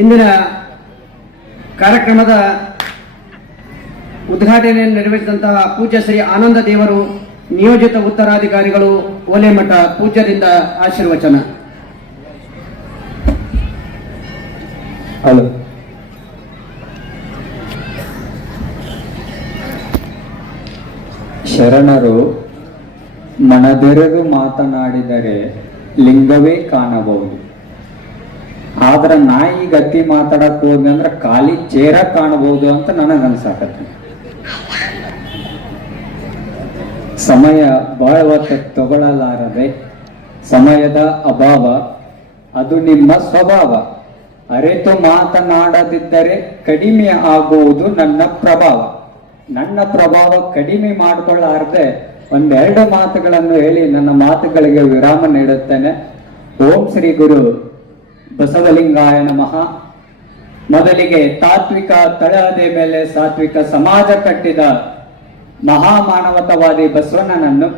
ಇಂದಿನ ಕಾರ್ಯಕ್ರಮದ ಉದ್ಘಾಟನೆಯನ್ನು ನೆರವೇರಿಸಿದಂತಹ ಪೂಜ್ಯ ಶ್ರೀ ಆನಂದ ದೇವರು, ನಿಯೋಜಿತ ಉತ್ತರಾಧಿಕಾರಿಗಳು, ಓಲೆಮಠ ಪೂಜ್ಯರಿಂದ ಆಶೀರ್ವಚನ. ಹಲೋ. ಶರಣರು, ಮನದೆರೆದು ಮಾತನಾಡಿದರೆ ಲಿಂಗವೇ ಕಾಣಬಹುದು. ಆದ್ರೆ ನಾಯಿ ಗತಿ ಮಾತಾಡಕ್ ಹೋದ್ವಿ ಅಂದ್ರೆ ಖಾಲಿ ಚೇರ ಕಾಣಬಹುದು ಅಂತ ನನಗ್ ಅನ್ಸಾಕತ್ತೆ. ಸಮಯ ಬಹಳ ಹೊತ್ತು ತಗೊಳ್ಳಲಾರದೆ, ಸಮಯದ ಅಭಾವ ಅದು ನಿಮ್ಮ ಸ್ವಭಾವ. ಅರೆತು ಮಾತನಾಡದಿದ್ದರೆ ಕಡಿಮೆ ಆಗುವುದು ನನ್ನ ಪ್ರಭಾವ. ನನ್ನ ಪ್ರಭಾವ ಕಡಿಮೆ ಮಾಡಿಕೊಳ್ಳಾರದೆ ಒಂದೆರಡು ಮಾತುಗಳನ್ನು ಹೇಳಿ ನನ್ನ ಮಾತುಗಳಿಗೆ ವಿರಾಮ ನೀಡುತ್ತೇನೆ. ಓಂ ಶ್ರೀ ಗುರು. ಬಸವಲಿಂಗಾಯ ನಮಃ. ಮೊದಲಿಗೆ ತಾತ್ವಿಕ ತಳಹದಿ ಮೇಲೆ ಸಾತ್ವಿಕ ಸಮಾಜ ಕಟ್ಟಿದ ಮಹಾಮಾನವತವಾದಿ ಬಸವಣ್ಣನನ್ನು,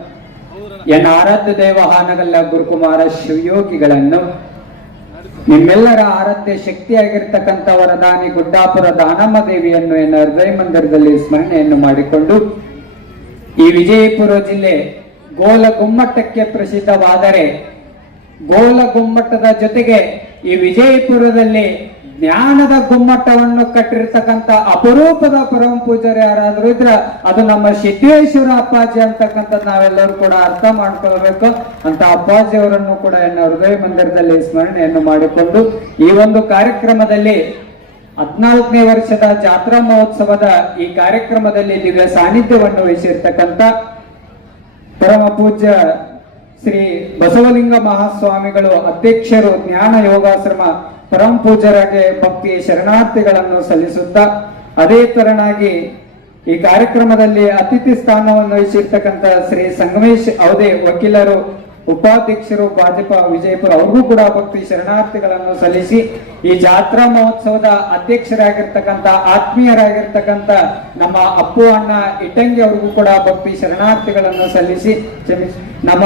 ಎನ್ ಆರಾಧ್ಯ ದೇವ ಹಾನಗಲ್ಲ ಗುರುಕುಮಾರ ಶಿವಯೋಗಿಗಳನ್ನು, ನಿಮ್ಮೆಲ್ಲರ ಆರಾಧ್ಯ ಶಕ್ತಿಯಾಗಿರ್ತಕ್ಕಂಥವರ ದಾನಿ ಗುಡ್ಡಾಪುರ ದಾನಮ್ಮ ದೇವಿಯನ್ನು ಎನ್ನ ಹೃದಯ ಮಂದಿರದಲ್ಲಿ ಸ್ಮರಣೆಯನ್ನು ಮಾಡಿಕೊಂಡು, ಈ ವಿಜಯಪುರ ಜಿಲ್ಲೆ ಗೋಲ ಗುಮ್ಮಟಕ್ಕೆ ಪ್ರಸಿದ್ಧವಾದರೆ ಗೋಲ ಗುಮ್ಮಟದ ಜೊತೆಗೆ ಈ ವಿಜಯಪುರದಲ್ಲಿ ಜ್ಞಾನದ ಗುಮ್ಮಟವನ್ನು ಕಟ್ಟಿರ್ತಕ್ಕಂಥ ಅಪರೂಪದ ಪರಮ ಪೂಜಾರಿ ಯಾರಾದ್ರೂ ಇದ್ರೆ ಅದು ನಮ್ಮ ಸಿದ್ದೇಶ್ವರ ಅಪ್ಪಾಜಿ ಅಂತಕ್ಕಂಥದ್ದು ನಾವೆಲ್ಲರೂ ಕೂಡ ಅರ್ಥ ಮಾಡ್ಕೊಳ್ಬೇಕು. ಅಂತ ಅಪ್ಪಾಜಿ ಅವರನ್ನು ಕೂಡ ಎನ್ನ ಹೃದಯ ಮಂದಿರದಲ್ಲಿ ಸ್ಮರಣೆಯನ್ನು ಮಾಡಿಕೊಂಡು ಈ ಒಂದು ಕಾರ್ಯಕ್ರಮದಲ್ಲಿ ಹದಿನಾಲ್ಕನೇ ವರ್ಷದ ಜಾತ್ರಾ ಮಹೋತ್ಸವದ ಈ ಕಾರ್ಯಕ್ರಮದಲ್ಲಿ ದಿವ್ಯ ಸಾನ್ನಿಧ್ಯವನ್ನು ವಹಿಸಿರ್ತಕ್ಕಂಥ ಪರಮ ಪೂಜ್ಯ ಶ್ರೀ ಬಸವಲಿಂಗ ಮಹಾಸ್ವಾಮಿಗಳು ಅಧ್ಯಕ್ಷರು ಜ್ಞಾನ ಯೋಗಾಶ್ರಮ ಪರಂ ಪೂಜ್ಯರಾಗಿ ಭಕ್ತಿ ಶರಣಾರ್ಥಿಗಳನ್ನು ಸಲ್ಲಿಸುತ್ತಾ ಅದೇ ತರನಾಗಿ ಈ ಕಾರ್ಯಕ್ರಮದಲ್ಲಿ ಅತಿಥಿ ಸ್ಥಾನವನ್ನು ವಹಿಸಿರ್ತಕ್ಕಂಥ ಶ್ರೀ ಸಂಗಮೇಶ್ ಅವಧೆ ವಕೀಲರು, ಉಪಾಧ್ಯಕ್ಷರು ಭಾಜಪ ವಿಜಯಪುರ ಅವ್ರಿಗೂ ಕೂಡ ಭಕ್ತಿ ಶರಣಾರ್ಥಿಗಳನ್ನು ಸಲ್ಲಿಸಿ ಈ ಜಾತ್ರಾ ಮಹೋತ್ಸವದ ಅಧ್ಯಕ್ಷರಾಗಿರ್ತಕ್ಕಂಥ, ಆತ್ಮೀಯರಾಗಿರ್ತಕ್ಕಂಥ ನಮ್ಮ ಅಪ್ಪು ಅಣ್ಣ ಇಟ್ಟಂಗಿ ಅವ್ರಿಗೂ ಕೂಡ ಭಕ್ತಿ ಶರಣಾರ್ಥಿಗಳನ್ನು ಸಲ್ಲಿಸಿ ನಮ್ಮ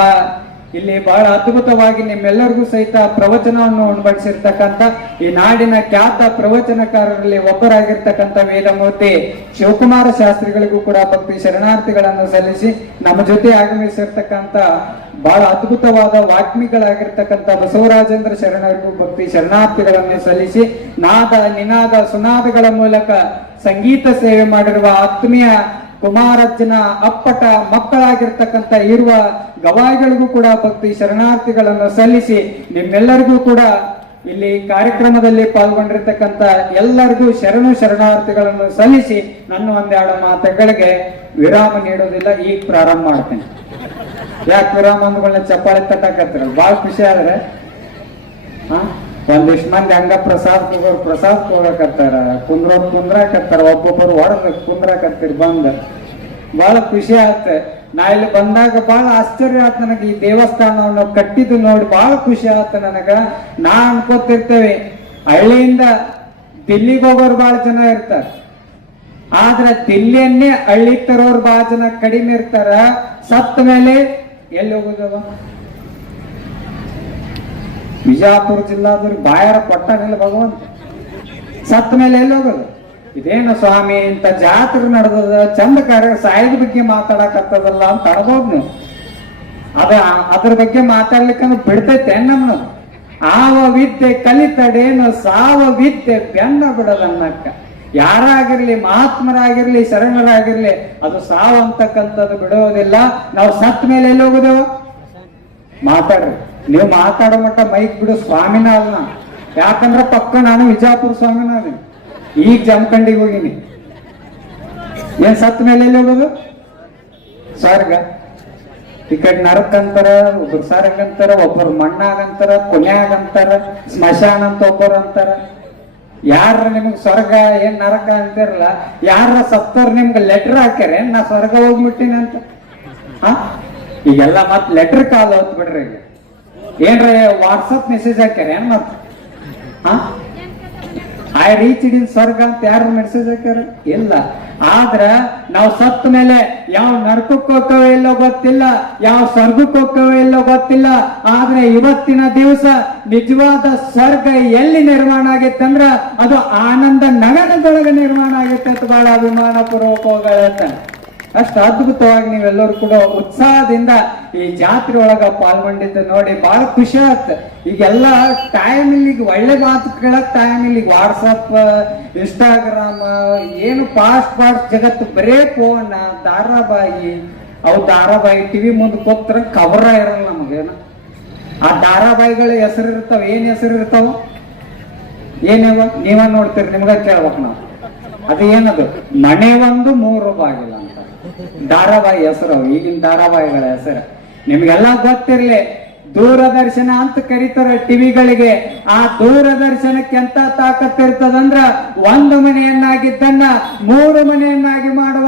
ಇಲ್ಲಿ ಬಹಳ ಅದ್ಭುತವಾಗಿ ನಿಮ್ಮೆಲ್ಲರಿಗೂ ಸಹಿತ ಪ್ರವಚನವನ್ನು ಉಣಬಡಿಸಿರ್ತಕ್ಕಂಥ ಈ ನಾಡಿನ ಖ್ಯಾತ ಪ್ರವಚನಕಾರರಲ್ಲಿ ಒಬ್ಬರಾಗಿರ್ತಕ್ಕಂಥ ವೇದಮೂರ್ತಿ ಶಿವಕುಮಾರ ಶಾಸ್ತ್ರಿಗಳಿಗೂ ಕೂಡ ಭಕ್ತಿ ಶರಣಾರ್ಥಿಗಳನ್ನು ಸಲ್ಲಿಸಿ ನಮ್ಮ ಜೊತೆ ಆಗಮಿಸಿರ್ತಕ್ಕಂಥ ಬಹಳ ಅದ್ಭುತವಾದ ವಾಗ್ಮಿಗಳಾಗಿರ್ತಕ್ಕಂಥ ಬಸವರಾಜೇಂದ್ರ ಶರಣರಿಗೂ ಭಕ್ತಿ ಶರಣಾರ್ಥಿಗಳನ್ನು ಸಲ್ಲಿಸಿ ನಾದ, ನಿನಾದ, ಸುನಾದಗಳ ಮೂಲಕ ಸಂಗೀತ ಸೇವೆ ಮಾಡಿರುವ ಆತ್ಮೀಯ ಕುಮಾರಜ್ಜನ ಅಪ್ಪಟ ಮಕ್ಕಳಾಗಿರ್ತಕ್ಕಂಥ ಇರುವ ಗವಾಯಿಗಳಿಗೂ ಕೂಡ ಭಕ್ತಿ ಶರಣಾರ್ಥಿಗಳನ್ನು ಸಲ್ಲಿಸಿ ನಿಮ್ಮೆಲ್ಲರಿಗೂ ಕೂಡ ಇಲ್ಲಿ ಕಾರ್ಯಕ್ರಮದಲ್ಲಿ ಪಾಲ್ಗೊಂಡಿರ್ತಕ್ಕಂಥ ಎಲ್ಲರಿಗೂ ಶರಣು ಶರಣಾರ್ಥಿಗಳನ್ನು ಸಲ್ಲಿಸಿ ನನ್ನ ಒಂದೆರಡು ಮಾತುಗಳಿಗೆ ವಿರಾಮ ನೀಡೋದಿಲ್ಲ ಈಗ ಪ್ರಾರಂಭ ಮಾಡ್ತೇನೆ. ಯಾಕೆ ವಿರಾಮ ಚಪ್ಪಾಳೆ ತಟ್ಟಕತ್ತಿರ? ಭಾಳ ಖುಷಿ ಆದ್ರೆ ಹಾ ಒಂದಿಷ್ಟು ಮಂದಿ ಹಂಗ ಪ್ರಸಾದ್ ಹೋಗೋರು ಪ್ರಸಾದ್ ತಗೋಕತ್ತಾರ ಕುಂದ್ರೋ ಕುಂದ್ರಾಕತ್ತಾರ. ಒಬ್ಬೊಬ್ಬರು ಹೊಡೆದ ಕುಂದ್ರಾಕತ್ತೀರಿ ಬಂದ. ಬಹಳ ಖುಷಿ ಆಯ್ತು ನಾ ಇಲ್ಲಿ ಬಂದಾಗ ಬಹಳ ಆಶ್ಚರ್ಯ ಆತ ನನಗೆ ಈ ದೇವಸ್ಥಾನವನ್ನು ಕಟ್ಟಿದ್ದು ನೋಡಿ ಬಹಳ ಖುಷಿ ಆತ ನನಗ. ನಾ ಅನ್ಕೋತಿರ್ತೇವೆ, ಹಳ್ಳಿಯಿಂದ ದಿಲ್ಲಿಗೆ ಹೋಗೋರು ಬಹಳ ಜನ ಇರ್ತಾರ. ಆದ್ರೆ ದಿಲ್ಲಿಯನ್ನೇ ಹಳ್ಳಿ ತರೋರು ಬಹಳ ಜನ ಕಡಿಮೆ ಇರ್ತಾರ. ಸತ್ತ ಮೇಲೆ ಎಲ್ಲಿ ಹೋಗುದವ? ಬಿಜಾಪುರ ಜಿಲ್ಲಾದವ್ರಿಗೆ ಬಾಯಾರ ಕೊಟ್ಟಾನಿಲ್ಲ ಭಗವಂತ ಸತ್ತ ಮೇಲೆ ಎಲ್ಲಿ ಹೋಗೋದು? ಇದೇನು ಸ್ವಾಮಿ ಇಂತ ಜಾತ್ರೆ ನಡೆದದ ಚಂದ ಕಾರ್ಯ ಸಾಯದ ಬಗ್ಗೆ ಮಾತಾಡಕತ್ತದಲ್ಲ ಅಂತ ಅನ್ಬೋದು ನೀವು. ಅದ, ಅದ್ರ ಬಗ್ಗೆ ಮಾತಾಡ್ಲಿಕ್ಕಂದ್ರೆ ಬಿಡ್ತೈತೆ ನಮ್ನು. ಆವ ವಿದ್ಯೆ ಕಲಿತಡೇನು, ಸಾವ ವಿದ್ಯೆ ಬೆನ್ನ ಬಿಡದನ್ನಕ್ಕ. ಯಾರಾಗಿರ್ಲಿ, ಮಹಾತ್ಮರಾಗಿರ್ಲಿ, ಶರಣರಾಗಿರ್ಲಿ, ಅದು ಸಾವು ಅಂತಕ್ಕಂಥದ್ದು ಬಿಡೋದಿಲ್ಲ. ನಾವು ಸತ್ ಮೇಲೆ ಎಲ್ಲಿ ಹೋಗುದೇವ? ಮಾತಾಡ್ರಿ. ನೀವು ಮಾತಾಡೋ ಮಟ್ಟ ಮೈಕ್ ಬಿಡು, ಸ್ವಾಮಿನ ಅಲ್ಲ. ಯಾಕಂದ್ರೆ ಪಕ್ಕ ನಾನು ವಿಜಾಪುರ ಸ್ವಾಮಿನ ಅದೇ ಈಗ ಜಮಖಂಡಿಗೆ ಹೋಗಿನಿ. ಏನ್ ಸತ್ ಮೇಲೆ ಎಲ್ಲಿ ಹೋಗೋದು? ಸಾರ್ಗ ಈ ಕಡೆ ನರಕ್ ಅಂತಾರ ಒಬ್ರು ಸರ್ಗ ಅಂತಾರ ಒಬ್ಬರು ಮಣ್ಣಾಗ ಅಂತಾರ ಅಂತಾರ ಸ್ಮಶಾನ ಅಂತ ಒಬ್ಬರು ಅಂತಾರ. ಯಾರ ನಿಮ್ಗೆ ಸ್ವರ್ಗ, ಏನ್ ನರಕ ಅಂತಿರಲ್ಲ ಯಾರ ಸತ್ತರ್ ನಿಮ್ಗೆ ಲೆಟರ್ ಹಾಕ್ಯಾರ, ನಾ ಸ್ವರ್ಗ ಹೋಗ್ಬಿಟ್ಟಿನಿ ಅಂತ ಹಾ ಈಗೆಲ್ಲ ಮತ್ ಲೆಟರ್ ಕಾಲ್ ಹೊತ್ ಬಿಡ್ರಿ ಈಗ. ಏನ್ರ ವಾಟ್ಸಪ್ ಮೆಸೇಜ್ ಹಾಕ್ಯಾರ, ಏನ್ ಮತ್? ಐ ರೀಚ್ ಇನ್ ಸ್ವರ್ಗ ಅಂತ ಯಾರು ಮೆಸೇಜ್ ಹಾಕ್ಯಾರ? ಇಲ್ಲ. ಆದ್ರ ನಾವು ಸತ್ತ ಮೇಲೆ ಯಾವ ನರಕಕ್ಕೆ ಹೋಗ್ತವೆ ಇಲ್ಲೋ ಗೊತ್ತಿಲ್ಲ, ಯಾವ ಸ್ವರ್ಗಕ್ಕೆ ಹೋಗ್ತವೆ ಇಲ್ಲೋ ಗೊತ್ತಿಲ್ಲ, ಆದ್ರೆ ಇವತ್ತಿನ ದಿವಸ ನಿಜವಾದ ಸ್ವರ್ಗ ಎಲ್ಲಿ ನಿರ್ಮಾಣ ಆಗಿತ್ತಂದ್ರ ಅದು ಆನಂದ ನಗರದೊಳಗೆ ನಿರ್ಮಾಣ ಆಗಿತ್ತು ಬಹಳ ಅಭಿಮಾನ ಪೂರ್ವಕ ಹೇಳ್ತಾನೆ ಅಷ್ಟು ಅದ್ಭುತವಾಗಿ ನೀವೆಲ್ಲರೂ ಕೂಡ ಉತ್ಸಾಹದಿಂದ ಈ ಜಾತ್ರೆ ಒಳಗ ಪಾಲ್ಗೊಂಡಿದ್ದು ನೋಡಿ ಬಹಳ ಖುಷಿ ಆಯ್ತು. ಈಗೆಲ್ಲ ಟೈಮ್ ಇಲ್ಲಿಗೆ ಒಳ್ಳೆ ಮಾತು ಕೇಳಕ್ ಟೈಮ್ ಇಲ್ಲಿ ವಾಟ್ಸಪ್ ಇನ್ಸ್ಟಾಗ್ರಾಮ್ ಏನು ಫಾಸ್ಟ್ ಫಾಸ್ಟ್ ಜಗತ್ತು ಬರೇ ಫೋನ್ ಧಾರಾವಾಹಿ. ಅವು ಧಾರಾವಾಹಿ ಟಿವಿ ಮುಂದೆ ಕೂತ್ರ ಕವರ ಇರಲ್ಲ ನಮಗೇನು ಆ ಧಾರಾವಾಹಿಗಳ ಹೆಸರು ಇರ್ತಾವ, ಏನ್ ಹೆಸರು ಇರ್ತಾವ? ಏನೇವ ನೀವ ನೋಡ್ತೀರಿ, ನಿಮ್ಗ ಕೇಳ್ಬೇಕು ನಾವು. ಅದು ಏನದು? ಮನೆ ಒಂದು ಮೂರು ಬಾಗಿಲ. ಧಾರಾವಾಹಿ ಹೆಸರು, ಈಗಿನ ಧಾರಾವಾಹಿಗಳ ಹೆಸರು. ನಿಮ್ಗೆಲ್ಲ ಗೊತ್ತಿರ್ಲಿ, ದೂರದರ್ಶನ ಅಂತ ಕರೀತಾರೆ ಟಿವಿಗಳಿಗೆ. ಆ ದೂರದರ್ಶನಕ್ಕೆ ಎಂತ ತಾಕತ್ತಿರ್ತದಂದ್ರ ಒಂದು ಮನೆಯನ್ನಾಗಿದ್ದನ್ನ ಮೂರು ಮನೆಯನ್ನಾಗಿ ಮಾಡುವ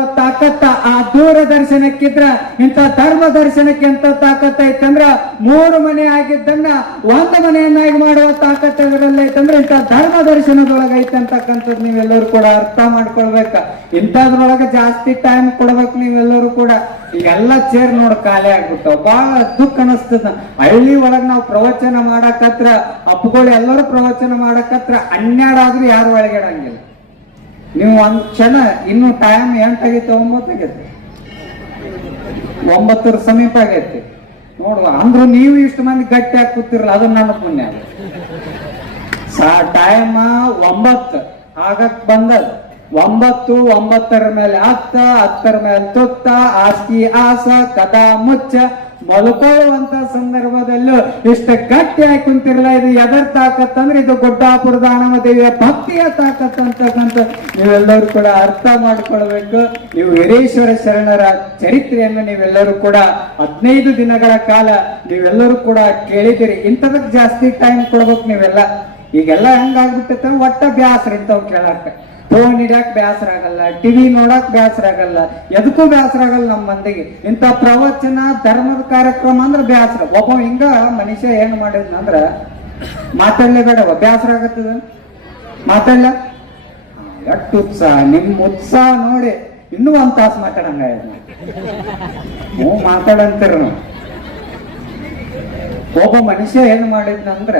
ಆ ದೂರದರ್ಶನಕ್ಕಿದ್ರ ಇಂಥ ಧರ್ಮ ದರ್ಶನಕ್ಕೆ ಎಂತ ತಾಕತ್ತ ಐತಂದ್ರ ಮೂರು ಮನೆ ಆಗಿದ್ದನ್ನ ಒಂದು ಮನೆಯನ್ನಾಗಿ ಮಾಡುವ ತಾಕತ್ತ ಇವರಲ್ಲ ಐತಂದ್ರೆ ಇಂಥ ಧರ್ಮ ದರ್ಶನದೊಳಗ ಐತಂತಕ್ಕಂಥದ್ದು ನೀವೆಲ್ಲರೂ ಕೂಡ ಅರ್ಥ ಮಾಡ್ಕೊಳ್ಬೇಕ. ಇಂಥದ್ರೊಳಗ ಜಾಸ್ತಿ ಟೈಮ್ ಕೊಡ್ಬೇಕು ನೀವೆಲ್ಲರೂ ಕೂಡ. ಈಗೆಲ್ಲ ಚೇರ್ ನೋಡ್ ಖಾಲಿ ಆಗ್ಬಿಡ್ತಾವ. ಬಹಳ ದುಃಖ ಅನಸ್ತದ. ಹಳ್ಳಿ ಒಳಗ್ ನಾವು ಪ್ರವಚನ ಮಾಡಕತ್ರ ಅಪ್ಪಗಳು ಎಲ್ಲರೂ ಪ್ರವಚನ ಮಾಡಕತ್ರ ಹನ್ನೆರಡಾದ್ರೂ ಯಾರು ಒಳಗಿಡಂಗಿಲ್ಲ ನೀವು ಒಂದ್ ಕ್ಷಣ ಇನ್ನು ಟೈಮ್ ಎಂಟಾಗಿತ್ತು ಒಂಬತ್ತಾಗಿತ್ತು ಒಂಬತ್ತರ ಸಮೀಪ ಆಗೈತಿ. ನೋಡುವ ಅಂದ್ರೆ ನೀವು ಇಷ್ಟು ಮಂದಿ ಗಟ್ಟಿ ಹಾಕಿ ಕೂತಿರಲ್ಲ ಅದು. ನನ್ನ ಪುಣ್ಯ ಟೈಮ್ ಒಂಬತ್ತು. ಆಗಕ್ ಬಂದದ ಒಂಬತ್ತು, ಒಂಬತ್ತರ ಮೇಲೆ ಹತ್ತ ಹತ್ತರ ಮೇಲೆ ತುತ್ತ, ಆಸ್ತಿ, ಆಸ, ಕದಾ, ಮುಚ್ಚ. ಮಲ್ಕೊಳ್ಳುವಂತ ಸಂದರ್ಭದಲ್ಲೂ ಇಷ್ಟ ಗಟ್ಟಿಯಾಗಿ ಕುಂತಿರಲ್ಲ ಇದು ಎದರ್ ತಾಕತ್ ಅಂದ್ರೆ ಇದು ಗೊಡ್ಡಾಪುರದ ಹಣಮ ದೇವಿಯ ಭಕ್ತಿಯ ತಾಕತ್ ಅಂತಕ್ಕಂಥ ನೀವೆಲ್ಲರೂ ಕೂಡ ಅರ್ಥ ಮಾಡ್ಕೊಳ್ಬೇಕು. ನೀವು ವೀರೇಶ್ವರ ಶರಣರ ಚರಿತ್ರೆಯನ್ನು ನೀವೆಲ್ಲರೂ ಕೂಡ ಹದಿನೈದು ದಿನಗಳ ಕಾಲ ನೀವೆಲ್ಲರೂ ಕೂಡ ಕೇಳಿದಿರಿ ಇಂಥದಕ್ಕೆ ಜಾಸ್ತಿ ಟೈಮ್ ಕೊಡ್ಬೇಕು ನೀವೆಲ್ಲ. ಈಗೆಲ್ಲ ಹೆಂಗಾಗ್ಬಿಟ್ಟೈತೆ ಒಟ್ಟ ಬ್ಯಾಸರ ಇಂಥವ್ ಕೇಳಾಕ ಫೋನ್ ಹಿಡಿಯಕ್ ಬೇಸರ ಆಗಲ್ಲ ಟಿವಿ ನೋಡಕ್ ಬೇಸರ ಆಗಲ್ಲ ಎದಕ್ಕೂ ಬ್ಯಾಸರ ಆಗಲ್ಲ ನಮ್ಮ ಮಂದಿಗೆ. ಇಂಥ ಪ್ರವಚನ, ಧರ್ಮದ ಕಾರ್ಯಕ್ರಮ ಅಂದ್ರೆ ಬ್ಯಾಸರ. ಒಬ್ಬ ಹಿಂಗ ಮನುಷ್ಯ ಏನ್ ಮಾಡಿದ್ನಂದ್ರ ಮಾತಾಡ್ಲೇ ಬೇಡವ ಬೇಸರ ಆಗತ್ತದ ಮಾತಾಡ್ಲ ಎಷ್ಟು ಉತ್ಸಾಹ, ನಿಮ್ ಉತ್ಸಾಹ ನೋಡಿ, ಇನ್ನೂ ಒಂದ್ ತಾಸು ಮಾತಾಡಂಗ ಹ್ಞೂ ಮಾತಾಡಂತೀರ ಒಬ್ಬ ಮನುಷ್ಯ ಏನ್ ಮಾಡಿದ್ನಂದ್ರ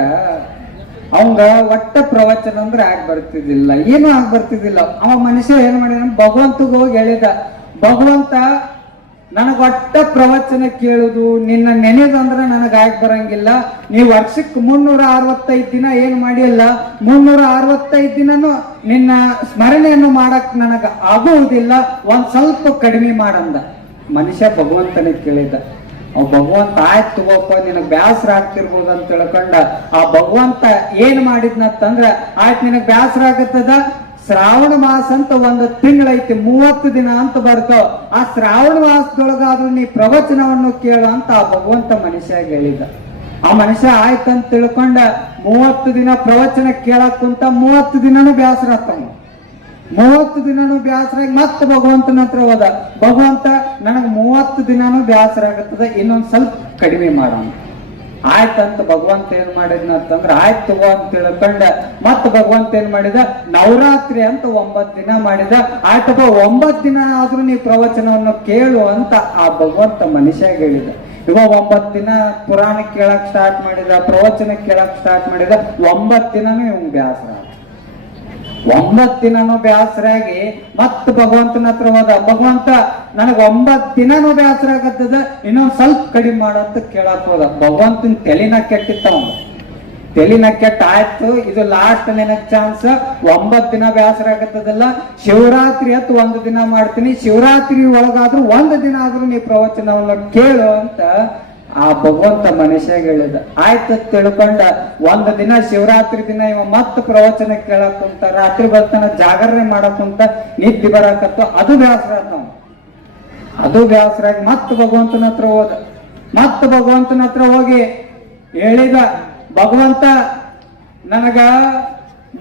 ಅವಂಗ ಒಟ್ಟ ಪ್ರವಚನ ಅಂದ್ರೆ ಆಗ್ ಬರ್ತಿದ್ದಿಲ್ಲ. ಏನು ಆಗ್ ಬರ್ತಿದ್ದಿಲ್ಲ. ಅವ ಮನುಷ್ಯ ಏನ್ ಮಾಡಿದ? ಭಗವಂತಗ ಹೋಗಿ ಹೇಳಿದ. ಭಗವಂತ ನನಗೆ ಒಟ್ಟ ಪ್ರವಚನ ಕೇಳುದು, ನಿನ್ನ ನೆನೆದಂದ್ರೆ ನನಗ ಆಗ್ ಬರಂಗಿಲ್ಲ. ನೀ ವರ್ಷಕ್ಕೆ ಮುನ್ನೂರ ಅರವತ್ತೈದು ದಿನ ಏನ್ ಮಾಡಿಲ್ಲ ಮುನ್ನೂರ ಅರವತ್ತೈದು ದಿನನು ನಿನ್ನ ಸ್ಮರಣೆಯನ್ನು ಮಾಡಕ್ ನನಗ ಆಗುವುದಿಲ್ಲ. ಒಂದ್ ಸ್ವಲ್ಪ ಕಡಿಮೆ ಮಾಡಂದ. ಮನುಷ್ಯ ಭಗವಂತನಿಗೆ ಕೇಳಿದ ಭಗವಂತ ಆಯ್ತು ತಗೋಪ್ಪ, ನಿನಗ್ ಬ್ಯಾಸರ ಆಗ್ತಿರ್ಬೋದು ಅಂತ ತಿಳ್ಕೊಂಡ ಆ ಭಗವಂತ ಏನ್ ಮಾಡಿದ್ನಂತಂದ್ರ, ಆಯ್ತು ನಿನಗ್ ಬ್ಯಾಸರ ಆಗತ್ತದ? ಶ್ರಾವಣ ಮಾಸ ಅಂತ ಒಂದು ತಿಂಗಳೈತಿ, ಮೂವತ್ತು ದಿನ ಅಂತ ಬರ್ತಾವ ಆ ಶ್ರಾವಣ ಮಾಸದೊಳಗಾದ್ರೂ ನೀ ಪ್ರವಚನವನ್ನು ಕೇಳು ಅಂತ ಆ ಭಗವಂತ ಮನುಷ್ಯ ಹೇಳಿದ. ಆ ಮನುಷ್ಯ ಆಯ್ತಂತ ತಿಳ್ಕೊಂಡ, ಮೂವತ್ತು ದಿನ ಪ್ರವಚನ ಕೇಳಕ್ ಕುಂತ ಮೂವತ್ತು ದಿನನೂ ಬ್ಯಾಸರ ಆಗ್ತಾವ ಮೂವತ್ತು ದಿನನೂ ಬ್ಯಾಸರಾಗಿ ಮತ್ತೆ ಭಗವಂತನ ಹತ್ರ ಹೋದ. ಭಗವಂತ, ನನಗೆ ಮೂವತ್ತು ದಿನಾನು ಬ್ಯಾಸರ ಆಗತ್ತದ, ಇನ್ನೊಂದು ಸ್ವಲ್ಪ ಕಡಿಮೆ ಮಾಡೋಣ. ಆಯ್ತಂತ ಭಗವಂತ ಏನ್ ಮಾಡಿದ್ನ ಅಂತಂದ್ರ, ಆಯ್ತು ಅಂತ ತಿಳ್ಕೊಂಡ ಮತ್ತ ಭಗವಂತ ಏನ್ ಮಾಡಿದ? ನವರಾತ್ರಿ ಅಂತ ಒಂಬತ್ ದಿನ ಮಾಡಿದ. ಆಯ್ತಪ್ಪ ಒಂಬತ್ ದಿನ ಆದ್ರೂ ನೀ ಪ್ರವಚನವನ್ನು ಕೇಳು ಅಂತ ಆ ಭಗವಂತ ಮನುಷ್ಯ ಹೇಳಿದ. ಇವಾಗ ಒಂಬತ್ ದಿನ ಪುರಾಣ ಕೇಳಕ್ ಸ್ಟಾರ್ಟ್ ಮಾಡಿದ, ಪ್ರವಚನ ಕೇಳಕ್ ಸ್ಟಾರ್ಟ್ ಮಾಡಿದ ಒಂಬತ್ ದಿನನೂ ಇವ್ ಬ್ಯಾಸರ ಆದ. ಒಂಬತ್ ದಿನನೂ ಬ್ಯಾಸರಾಗಿ, ಮತ್ತ ಭಗವಂತನ ಹತ್ರ ಹೋದ, ಭಗವಂತ, ನನಗೆ ಒಂಬತ್ ದಿನನೂ ಬ್ಯಾಸರ ಆಗತ್ತದ ಇನ್ನೊಂದ್ ಸ್ವಲ್ಪ ಕಡಿಮೆ ಮಾಡಂತ ಕೇಳಕ್ ಹೋದ ಭಗವಂತನ ತಲೆನ ಕೆಟ್ಟಿತ್ತ ಅವಂಗ ತಲೆನ ಕೆಟ್ಟ ಆಯ್ತು, ಇದು ಲಾಸ್ಟ್ ನಿನಗ್ ಚಾನ್ಸ್ ಒಂಬತ್ ದಿನ ಬ್ಯಾಸರ ಆಗತ್ತದಲ್ಲ ಶಿವರಾತ್ರಿ ಅಂತ ಒಂದು ದಿನ ಮಾಡ್ತೀನಿ, ಶಿವರಾತ್ರಿ ಒಳಗಾದ್ರೂ ಒಂದು ದಿನ ಆದ್ರೂ ನೀ ಪ್ರವಚನವನ್ನ ಕೇಳು ಅಂತ ಆ ಭಗವಂತ ಮನುಷ್ಯಾಗ ಹೇಳಿದ, ಆಯ್ತು ತಿಳ್ಕೊಂಡ, ಒಂದ್ ದಿನ ಶಿವರಾತ್ರಿ ದಿನ ಇವ ಮತ್ತ ಪ್ರವಚನ ಕೇಳಕ್ ಕುಂತ, ರಾತ್ರಿ ಬರ್ತಾನ ಜಾಗರಣೆ ಮಾಡಕ್ ನಿದ್ದೆ ಬರಾಕತ್ತ, ಅದು ಬ್ಯಾಸರ ನಾವು. ಅದು ವ್ಯಾಸರ ಮತ್ತ ಭಗವಂತನ ಹತ್ರ ಹೋದ ಮತ್ತ ಭಗವಂತನ ಹತ್ರ ಹೋಗಿ ಹೇಳಿದ, ಭಗವಂತ, ನನಗ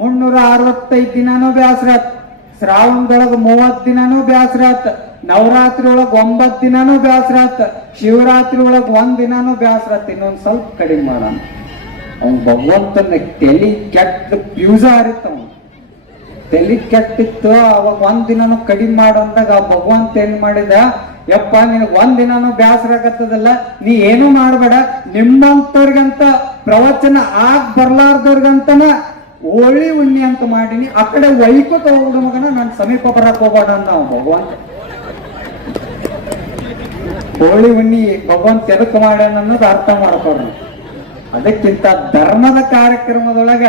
ಮುನ್ನೂರ ಅರವತ್ತೈದು ದಿನಾನು ಬ್ಯಾಸರ ಆತ್ ಶ್ರಾವಣದೊಳಗ ಮೂವತ್ ದಿನಾನು ಬ್ಯಾಸರ ಆತ್ ನವರಾತ್ರಿ ಒಳಗ ಒಂಬತ್ ದಿನಾನು ಬ್ಯಾಸರ ಆತ ಶಿವರಾತ್ರಿ ಒಳಗ ಒಂದ್ ದಿನಾನು ಬ್ಯಾಸರ ಆತ್, ಇನ್ನೊಂದ್ ಸ್ವಲ್ಪ ಕಡಿಮೆ ಮಾಡೋಣ. ಅವ್ನ್ ಭಗವಂತನ ತಲಿ ಕೆಟ್ಟ ಪ್ಯೂಸ ಅವನು. ತಲೆ ಕೆಟ್ಟಿತ್ತು, ಅವಾಗ ಒಂದ್ ದಿನಾನು ಕಡಿಮೆ ಮಾಡು ಅಂದಾಗ ಆ ಭಗವಂತ ಏನ್ ಮಾಡಿದ, ಯಪ್ಪ ನೀನು ಒಂದ್ ದಿನಾನು ಬ್ಯಾಸರ ಆಗತ್ತದಲ್ಲ, ನೀ ಏನು ಮಾಡಬೇಡ, ನಿಮ್ಮಂತವ್ರಿಗಂತ ಪ್ರವಚನ ಆಗ್ ಬರ್ಲಾರ್ದವ್ರಿಗಂತನ ಹೋಳಿ ಉಣ್ಣಿ ಅಂತ ಮಾಡೀನಿ, ಆ ಕಡೆ ವೈಕುತ ಹೋಗ್ಬಿಡ ಮಗನ, ನನ್ ಸಮೀಪ ಬರಕ್ ಹೋಗೋಣ ಅಂತ ಭಗವಂತ. ಹೋಳಿ ಉಣ್ಣಿ ಭಗವಂತ ಎದಕ್ ಮಾಡ್ಯಾನ ಅರ್ಥ ಮಾಡ್ಕೊಡ್ರಿ ಅದಕ್ಕಿಂತ ಧರ್ಮದ ಕಾರ್ಯಕ್ರಮದೊಳಗ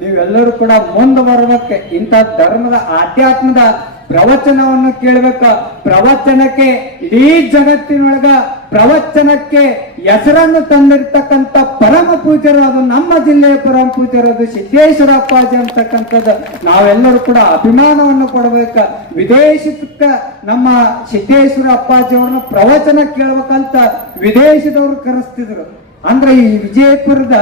ನೀವೆಲ್ಲರೂ ಕೂಡ ಮುಂದೆ ಬರಬೇಕು. ಇಂಥ ಧರ್ಮದ ಆಧ್ಯಾತ್ಮದ ಪ್ರವಚನವನ್ನು ಕೇಳಬೇಕು. ಪ್ರವಚನಕ್ಕೆ ಇಡೀ ಜಗತ್ತಿನೊಳಗ ಪ್ರವಚನಕ್ಕೆ ಹೆಸರನ್ನು ತಂದಿರ್ತಕ್ಕಂಥ ಪರಮ ಅದು ನಮ್ಮ ಜಿಲ್ಲೆಯ ಪರಮ ಪೂಜ್ಯರು ಅದು ಸಿದ್ದೇಶ್ವರ ಅಪ್ಪಾಜಿ ಅಂತಕ್ಕಂಥದ್ದು, ನಾವೆಲ್ಲರೂ ಕೂಡ ಅಭಿಮಾನವನ್ನು ಕೊಡಬೇಕು. ವಿದೇಶಕ್ಕೆ ನಮ್ಮ ಸಿದ್ದೇಶ್ವರ ಅಪ್ಪಾಜಿ ಅವ್ರನ್ನ ಪ್ರವಚನ ಕೇಳಬೇಕಂತ ವಿದೇಶದವರು ಕರೆಸ್ತಿದ್ರು. ಅಂದ್ರೆ ಈ ವಿಜಯಪುರದ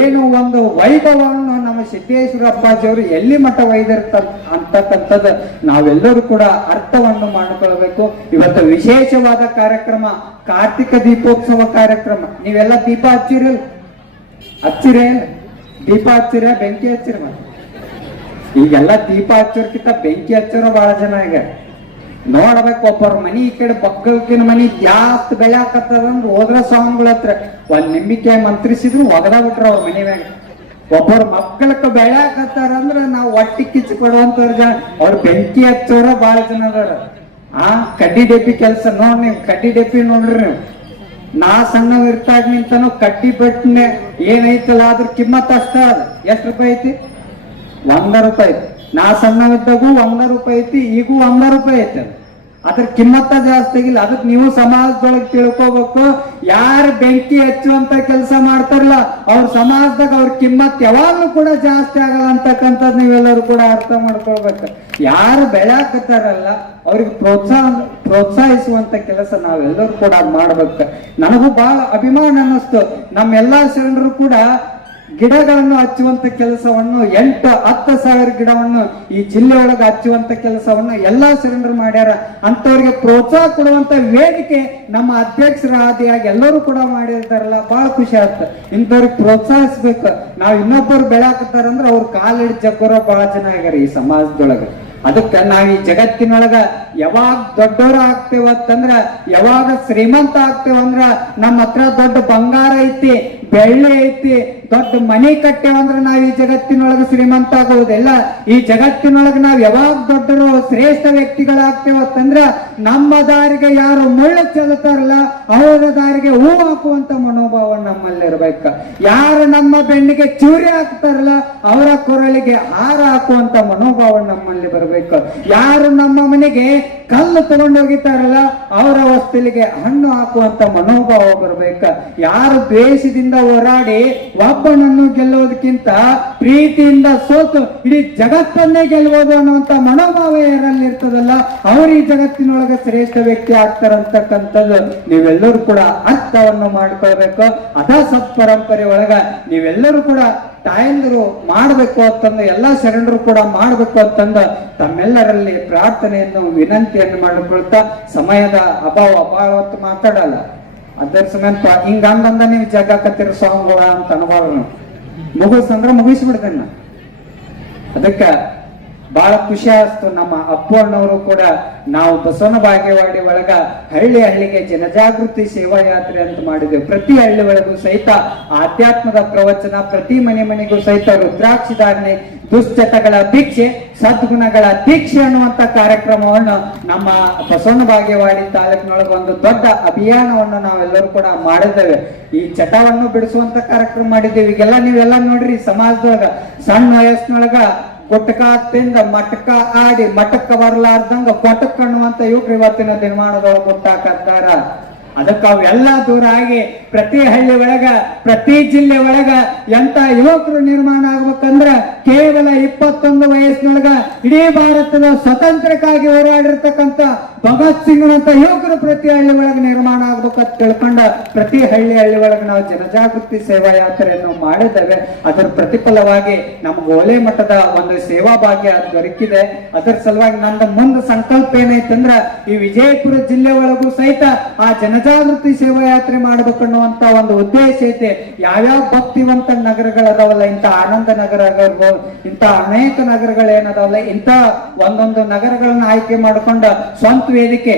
ಏನು ಒಂದು ವೈಭವವನ್ನು ನಮ್ಮ ಸಿದ್ದೇಶ್ವರ ಅಪ್ಪಾಜಿ ಅವರು ಎಲ್ಲಿ ಮಠ ಒಯ್ದಿರ್ತ ಅಂತಕ್ಕಂಥದ್ದು ನಾವೆಲ್ಲರೂ ಕೂಡ ಅರ್ಥವನ್ನು ಮಾಡಿಕೊಳ್ಬೇಕು. ಇವತ್ತು ವಿಶೇಷವಾದ ಕಾರ್ಯಕ್ರಮ, ಕಾರ್ತಿಕ ದೀಪೋತ್ಸವ ಕಾರ್ಯಕ್ರಮ. ನೀವೆಲ್ಲ ದೀಪ ಹಚ್ಚಿರ ಹಚ್ಚಿರೇ ದೀಪ ಹಚ್ಚಿರ, ಬೆಂಕಿ ಹಚ್ಚಿರ ಈಗೆಲ್ಲ ದೀಪ ಹಚ್ಚೋರ್ಕಿಂತ ಬೆಂಕಿ ಹಚ್ಚೋರು ಬಹಳ ಜನ ಈಗ ನೋಡ್ಬೇಕು ಒಬ್ಬರ ಮನಿ ಈ ಕಡೆ ಬಗ್ಗಲ್ಕಿನ ಮನಿ ಜಾಸ್ತಿ ಬೆಳೆ ಅಂದ್ರೆ ಹೋದ್ರ ಸ್ವಾಮಿಗಳ ಹತ್ರ ಒಂದ್ ನಿಂಬಿಕೆ ಮಂತ್ರಿಸಿದ್ರು ಒಗದ ಬಿಟ್ರ ಅವ್ರ ಮನಿ ಮ್ಯಾಗ. ಒಬ್ಬರ ಮಕ್ಕಳಕ್ಕ ಬೆಳೆ ಹಾಕತ್ತಾರ ಅಂದ್ರ ನಾವು ಒಟ್ಟಿ ಕಿಚ್ಚು ಕೊಡುವಂತವ್ರ ಜನ. ಅವ್ರ ಬೆಂಕಿ ಹಚ್ಚೋರ ಬಹಳ ಜನ ಅದಾರ ಆ, ಕಡ್ಡಿ ಡೆಪ್ಪಿ ಕೆಲಸ ನೋಡ್ ನೀವು, ಕಡ್ಡಿ ಡೆಪ್ಪಿ ನೋಡ್ರಿ ನೀವು. ನಾ ಸಣ್ಣವ್ ಇರ್ತಾಗ ನಿಂತನು ಕಡ್ಡಿ ಬೆಟ್ಟನೆ ಏನೈತಲ್ಲ ಅದ್ರ ಕಿಮ್ಮತ್ ಅಷ್ಟ ಅದ. ಎಷ್ಟ್ ರೂಪಾಯಿ ಐತಿ? ಒಂದ ರೂಪಾಯಿ ನಾ ಸಣ್ಣವಿದ್ದಾಗೂ ಒಂದ ರೂಪಾಯಿ ಐತಿ, ಈಗೂ ಒಂದ ರೂಪಾಯಿ ಐತೆ. ಅದು. ಅದ್ರ ಕಿಮ್ಮತ್ತ ಜಾಸ್ತಿ ಆಗಿಲ್ಲ. ಅದಕ್ಕೆ ನೀವು ಸಮಾಜದೊಳಗೆ ತಿಳ್ಕೊಬೇಕು. ಯಾರು ಬೆಂಕಿ ಹಚ್ಚುವಂತ ಕೆಲಸ ಮಾಡ್ತಾರಲ್ಲ, ಅವ್ರ ಸಮಾಜದಾಗ ಅವ್ರ ಕಿಮ್ಮತ್ ಯಾವಾಗ್ಲೂ ಕೂಡ ಜಾಸ್ತಿ ಆಗಲ್ಲ ಅಂತಕ್ಕಂಥದ್ದು ನೀವೆಲ್ಲರೂ ಕೂಡ ಅರ್ಥ ಮಾಡ್ಕೊಳ್ಬೇಕು. ಯಾರು ಬೆಳ್ಯಾಕತ್ತಾರಲ್ಲ, ಅವ್ರಿಗೆ ಪ್ರೋತ್ಸಾಹ, ಪ್ರೋತ್ಸಾಹಿಸುವಂತ ಕೆಲಸ ನಾವೆಲ್ಲರೂ ಕೂಡ ಮಾಡ್ಬೇಕು. ನನಗೂ ಬಹಳ ಅಭಿಮಾನ ಅನ್ನಿಸ್ತು. ನಮ್ಮೆಲ್ಲಾ ಶರಣರು ಕೂಡ ಗಿಡಗಳನ್ನು ಹಚ್ಚುವಂತ ಕೆಲಸವನ್ನು ಎಂಟು ಹತ್ತು ಸಾವಿರ ಗಿಡವನ್ನು ಈ ಜಿಲ್ಲೆ ಒಳಗೆ ಹಚ್ಚುವಂತ ಕೆಲಸವನ್ನು ಎಲ್ಲಾ ಸಿಲಿಂಡರ್ ಮಾಡ್ಯಾರ. ಅಂತವ್ರಿಗೆ ಪ್ರೋತ್ಸಾಹ ಕೊಡುವಂತ ವೇದಿಕೆ ನಮ್ಮ ಅಧ್ಯಕ್ಷರ ಆದಿಯಾಗಿ ಎಲ್ಲರೂ ಕೂಡ ಮಾಡಿರ್ತಾರಲ್ಲ ಬಹಳ ಖುಷಿ ಆಗ್ತದೆ. ಇಂಥವ್ರಿಗೆ ಪ್ರೋತ್ಸಾಹಿಸ್ಬೇಕು. ನಾವು ಇನ್ನೊಬ್ಬರು ಬೆಳಾಕತ್ತಾರಂದ್ರೆ ಅವ್ರ ಕಾಲಿಡ್ ಜಗ್ಗೋರೋ ಬಹಳ ಜನ ಆಗ್ಯಾರ ಈ ಸಮಾಜದೊಳಗೆ. ಅದಕ್ಕೆ ನಾವ್ ಈ ಜಗತ್ತಿನೊಳಗ ಯಾವಾಗ ದೊಡ್ಡವರು ಆಗ್ತೇವ ಅಂತಂದ್ರ, ಯಾವಾಗ ಶ್ರೀಮಂತ ಆಗ್ತೇವಂದ್ರ ನಮ್ಮ ಹತ್ರ ದೊಡ್ಡ ಬಂಗಾರ ಐತಿ, ಬೆಳ್ಳಿ ಐತಿ ದೊಡ್ಡ ಮನೆ ಕಟ್ಟೇವಂದ್ರ ನಾವ್ ಈ ಜಗತ್ತಿನೊಳಗ ಶ್ರೀಮಂತ ಆಗುವುದಿಲ್ಲ ಈ ಜಗತ್ತಿನೊಳಗ ನಾವ್ ಯಾವಾಗ ದೊಡ್ಡರು ಶ್ರೇಷ್ಠ ವ್ಯಕ್ತಿಗಳಾಗ್ತೇವ ಅಂತಂದ್ರ ನಮ್ಮ ದಾರಿಗೆ ಯಾರು ಮುಳ್ಳು ಚೆಲ್ತಾರಲ್ಲ ಅವರ ದಾರಿಗೆ ಹೂ ಹಾಕುವಂತ ಮನೋಭಾವ ನಮ್ಮಲ್ಲಿರ್ಬೇಕು. ಯಾರು ನಮ್ಮ ಬೆಣ್ಣಿಗೆ ಚೂರಿ ಹಾಕ್ತಾರಲ್ಲ, ಅವರ ಕೊರಳಿಗೆ ಹಾರ ಹಾಕುವಂತ ಮನೋಭಾವ ನಮ್ಮಲ್ಲಿ ಬರಬೇಕು. ಯಾರು ನಮ್ಮ ಮನೆಗೆ ಕಲ್ಲು ತಗೊಂಡೋಗಿತ್ತಾರಲ್ಲ ಹೋಗಿತಾರಲ್ಲ ಅವರ ವಸ್ತುಲಿಗೆ ಹಣ್ಣು ಹಾಕುವಂತ ಮನೋಭಾವ ಬರಬೇಕ. ಯಾರು ದ್ವೇಷದಿಂದ ಹೋರಾಡಿ ಒಬ್ಬನನ್ನು ಗೆಲ್ಲುವುದಕ್ಕಿಂತ ಪ್ರೀತಿಯಿಂದ ಸೋತು ಇಡೀ ಜಗತ್ತನ್ನೇ ಗೆಲ್ಲಬಹುದು ಅನ್ನುವಂತ ಮನೋಭಾವ ಯಾರಲ್ಲಿ ಇರ್ತದಲ್ಲ ಅವರು ಈ ಜಗತ್ತಿನೊಳಗೆ ಶ್ರೇಷ್ಠ ವ್ಯಕ್ತಿ ಆಗ್ತಾರಂತಕ್ಕಂಥದ್ದು ನೀವೆಲ್ಲರೂ ಕೂಡ ಅರ್ಥವನ್ನು ಮಾಡ್ಕೊಳ್ಬೇಕು. ಸತ್ ಸತ್ಪರಂಪರೆ ಒಳಗ ನೀವೆಲ್ಲರೂ ಕೂಡ ತಾಯಂದಿರು ಮಾಡ್ಬೇಕು ಅಂತಂದು, ಎಲ್ಲ ಶರಣರು ಕೂಡ ಮಾಡ್ಬೇಕು ಅಂತಂದು ತಮ್ಮೆಲ್ಲರಲ್ಲಿ ಪ್ರಾರ್ಥನೆಯನ್ನು, ವಿನಂತಿಯನ್ನು ಮಾಡಿಕೊಳ್ತಾ ಸಮಯದ ಅಭಾವ ಅಭಾವ ಅಂತ ಮಾತಾಡಲ್ಲ. ಅದರ ಸಮೇತ ಅಂದ ನೀವು ಜಗಾಕತ್ತಿರ ಸ್ವಾಮಿಗಳ ಅಂತ ಅನ್ಬಾರ್ದು. ಮುಗಿಸಂದ್ರ ಮುಗಿಸ್ಬಿಡ್ತೇನೆ ನಾ ಅದಕ್ಕ ಬಹಳ ಖುಷಿ ಆಸ್ತು. ನಮ್ಮ ಅಪ್ಪು ಅಣ್ಣವರು ಕೂಡ ನಾವು ಬಸವನ ಬಾಗೇವಾಡಿ ಒಳಗ ಹಳ್ಳಿ ಹಳ್ಳಿಗೆ ಜನಜಾಗೃತಿ ಸೇವಾ ಯಾತ್ರೆ ಅಂತ ಮಾಡಿದೆವು. ಪ್ರತಿ ಹಳ್ಳಿ ಒಳಗೂ ಸಹಿತ ಆಧ್ಯಾತ್ಮದ ಪ್ರವಚನ, ಪ್ರತಿ ಮನೆ ಮನೆಗೂ ಸಹಿತ ರುದ್ರಾಕ್ಷಿ ಧಾರಣೆ, ದುಶ್ಚಟಗಳ ಭಿಕ್ಷೆ ಸದ್ಗುಣಗಳ ದೀಕ್ಷೆ ಅನ್ನುವಂತ ಕಾರ್ಯಕ್ರಮವನ್ನು ನಮ್ಮ ಬಸವನ ಬಾಗೇವಾಡಿ ತಾಲೂಕಿನೊಳಗೆ ಒಂದು ದೊಡ್ಡ ಅಭಿಯಾನವನ್ನು ನಾವೆಲ್ಲರೂ ಕೂಡ ಮಾಡಿದ್ದೇವೆ. ಈ ಚಟವನ್ನು ಬಿಡಿಸುವಂತ ಕಾರ್ಯಕ್ರಮ ಮಾಡಿದ್ದೇವೆ. ಈಗೆಲ್ಲ ನೀವೆಲ್ಲ ನೋಡ್ರಿ ಸಮಾಜದೊಳಗ ಸಣ್ಣ ವಯಸ್ಸಿನೊಳಗ ಗುಟ್ಕ ತಿಂದ ಮಟಕ ಆಡಿ ಮಟಕ ಬರಲಾರ್ದಂಗ ಕೊಟಕ್ ಅನ್ನುವಂತ ಯುವಕರು ಇವತ್ತಿನ ನಿರ್ಮಾಣದೊಳಗೆ ಗೊತ್ತಾಕತ್ತಾರ ಅದಕ್ಕೆ ಅವೆಲ್ಲ ದೂರ ಆಗಿ ಪ್ರತಿ ಹಳ್ಳಿ ಒಳಗ, ಪ್ರತಿ ಜಿಲ್ಲೆ ಒಳಗ ಎಂತ ಯುವಕರು ನಿರ್ಮಾಣ ಆಗ್ಬೇಕಂದ್ರ ಕೇವಲ ಇಪ್ಪತ್ತೊಂದು ವಯಸ್ಸಿನೊಳಗ ಇಡೀ ಭಾರತದ ಸ್ವತಂತ್ರಕ್ಕಾಗಿ ಹೋರಾಡಿರ್ತಕ್ಕಂಥ ಭಗತ್ ಸಿಂಗ್ನಂತ ಯುವಕರು ಪ್ರತಿ ಹಳ್ಳಿ ಒಳಗೆ ನಿರ್ಮಾಣ ಆಗ್ಬೇಕಂತ ತಿಳ್ಕೊಂಡ ಪ್ರತಿ ಹಳ್ಳಿ ಹಳ್ಳಿ ಒಳಗೆ ನಾವು ಜನಜಾಗೃತಿ ಸೇವಾ ಯಾತ್ರೆಯನ್ನು ಮಾಡಿದ್ದೇವೆ. ಅದರ ಪ್ರತಿಫಲವಾಗಿ ನಮ್ಗೆ ಒಲೆ ಮಟ್ಟದ ಒಂದು ಸೇವಾ ಭಾಗ್ಯ ದೊರಕಿದೆ. ಅದರ ಸಲುವಾಗಿ ನಮ್ದ ಮುಂದೆ ಸಂಕಲ್ಪ ಏನೈತಂದ್ರ ಈ ವಿಜಯಪುರ ಜಿಲ್ಲೆ ಒಳಗೂ ಸಹಿತ ಆ ಜನಜಾಗೃತಿ ಸೇವಾ ಯಾತ್ರೆ ಮಾಡ್ಬೇಕನ್ನುವಂತ ಒಂದು ಉದ್ದೇಶ ಐತೆ. ಯಾವ್ಯಾವ ಭಕ್ತಿವಂತ ನಗರಗಳದಾವಲ್ಲ ಇಂಥ ಆನಂದ ನಗರ ಇಂಥ ಅನೇಕ ನಗರಗಳೇನದಾವಲ್ಲ, ಇಂಥ ಒಂದೊಂದು ನಗರಗಳನ್ನ ಆಯ್ಕೆ ಮಾಡ್ಕೊಂಡ ಸ್ವಂತ ವೇದಿಕೆ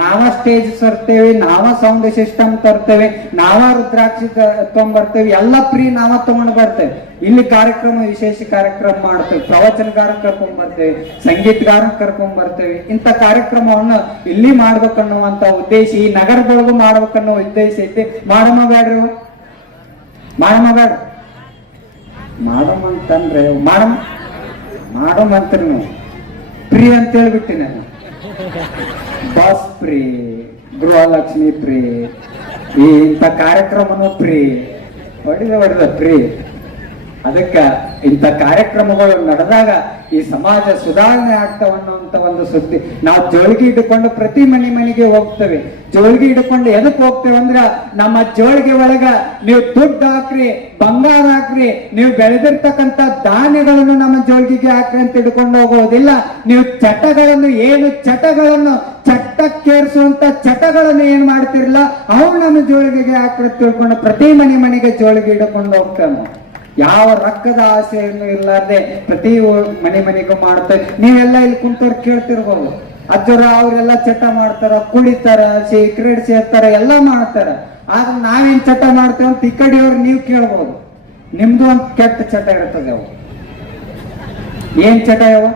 ನಾವ ಸ್ಟೇಜ್ ತರ್ತೇವೆ, ನಾವ ಸೌಂಡ್ ಸಿಸ್ಟಮ್ ತರ್ತೇವೆ, ನಾವ ರುದ್ರಾಕ್ಷಿ ತಗೊಂಡ್ಬರ್ತೇವೆ ಎಲ್ಲ ಫ್ರೀ ನಾವ ತಗೊಂಡ್ ಬರ್ತೇವೆ. ಇಲ್ಲಿ ಕಾರ್ಯಕ್ರಮ, ವಿಶೇಷ ಕಾರ್ಯಕ್ರಮ ಮಾಡ್ತೇವೆ ಪ್ರವಚನಗಾರ ಕರ್ಕೊಂಡ್ ಬರ್ತೇವೆ ಸಂಗೀತಗಾರ ಕರ್ಕೊಂಡ್ ಬರ್ತೇವೆ ಇಂಥ ಕಾರ್ಯಕ್ರಮವನ್ನು ಇಲ್ಲಿ ಮಾಡ್ಬೇಕನ್ನುವಂತ ಉದ್ದೇಶ, ಈ ನಗರದೊಳಗು ಮಾಡ್ಬೇಕನ್ನೋ ಉದ್ದೇಶ ಐತಿ. ಮಾಡಮ್ಮ ಬೇಡ್ರಿ ಮಾಡಮ ಬೇಡ ಮಾಡಮ್ಮ ಅಂತಂದ್ರೆ ಮಾಡಮ್ ಮಾಡಮ್ ಅಂತೀರಿ ಫ್ರೀ ಅಂತ ಹೇಳ್ಬಿಟ್ಟಿ ನಾನು. ಬಸ್ ಪ್ರೀ ಗೃಹಲಕ್ಷ್ಮಿ ಪ್ರೀ ಈ ಇಂಥ ಕಾರ್ಯಕ್ರಮನೂ ಫ್ರೀ ಹೊಡೆದ ಹೊಡೆದ ಫ್ರೀ ಅದಕ್ಕ ಇಂಥ ಕಾರ್ಯಕ್ರಮಗಳು ನಡೆದಾಗ ಈ ಸಮಾಜ ಸುಧಾರಣೆ ಆಗ್ತಾವ ಅನ್ನುವಂತ ಒಂದು ಸುದ್ದಿ. ನಾವು ಜೋಳಿಗೆ ಇಟ್ಟುಕೊಂಡು ಪ್ರತಿ ಮನೆ ಮನೆಗೆ ಹೋಗ್ತೇವೆ. ಜೋಳಿಗೆ ಇಟ್ಕೊಂಡು ಎದಕ್ ಹೋಗ್ತೇವೆ ಅಂದ್ರೆ ನಮ್ಮ ಜೋಳಿಗೆ ಒಳಗ ನೀವು ದುಡ್ಡು ಹಾಕ್ರಿ, ಬಂಗಾರ ಹಾಕ್ರಿ, ನೀವು ಬೆಳೆದಿರ್ತಕ್ಕಂಥ ಧಾನ್ಯಗಳನ್ನು ನಮ್ಮ ಜೋಳಿಗೆಗೆ ಹಾಕ್ರಿ ಅಂತ ಹಿಡ್ಕೊಂಡು ಹೋಗೋದಿಲ್ಲ. ನೀವು ಚಟಗಳನ್ನು, ಏನು ಚಟಗಳನ್ನು ಚಟ್ಟಕ್ಕೇರಿಸುವಂತ ಚಟಗಳನ್ನು ಏನ್ ಮಾಡ್ತಿರಲ್ಲ ಅವು ನಮ್ಮ ಜೋಳಿಗೆಗೆ ಹಾಕ್ರಿ ತಿಳ್ಕೊಂಡು ಪ್ರತಿ ಮನೆ ಮನೆಗೆ ಜೋಳಿಗೆ ಹಿಡ್ಕೊಂಡು ಹೋಗ್ತೇವೆ. ಯಾವ ರೊಕ್ಕದ ಆಸೆಯನ್ನು ಇಲ್ಲಾರದೆ ಪ್ರತಿ ಮನೆ ಮನೆಗೂ ಮಾಡ್ತಾರೆ ನೀವೆಲ್ಲ ಇಲ್ಲಿ ಕುಂತವ್ರು ಕೇಳ್ತಿರ್ಬೋದು. ಅಜ್ಜರ ಅವರೆಲ್ಲ ಚಟ ಮಾಡ್ತಾರ, ಕುಡಿತಾರ ಸಿಗರೇಟ್ ಸೇರ್ತಾರ, ಎಲ್ಲ ಮಾಡ್ತಾರ. ಆದ್ರೆ ನಾವೇನ್ ಚಟ ಮಾಡ್ತೇವೆ ಅಂತ ಈ ಕಡೆಯವ್ರು ನೀವು ಕೇಳ್ಬೋದು. ನಿಮ್ದು ಒಂದ್ ಕೆಟ್ಟ ಚಟ ಇರ್ತದೆ ಅವು. ಏನ್ ಚಟ ಯಾವ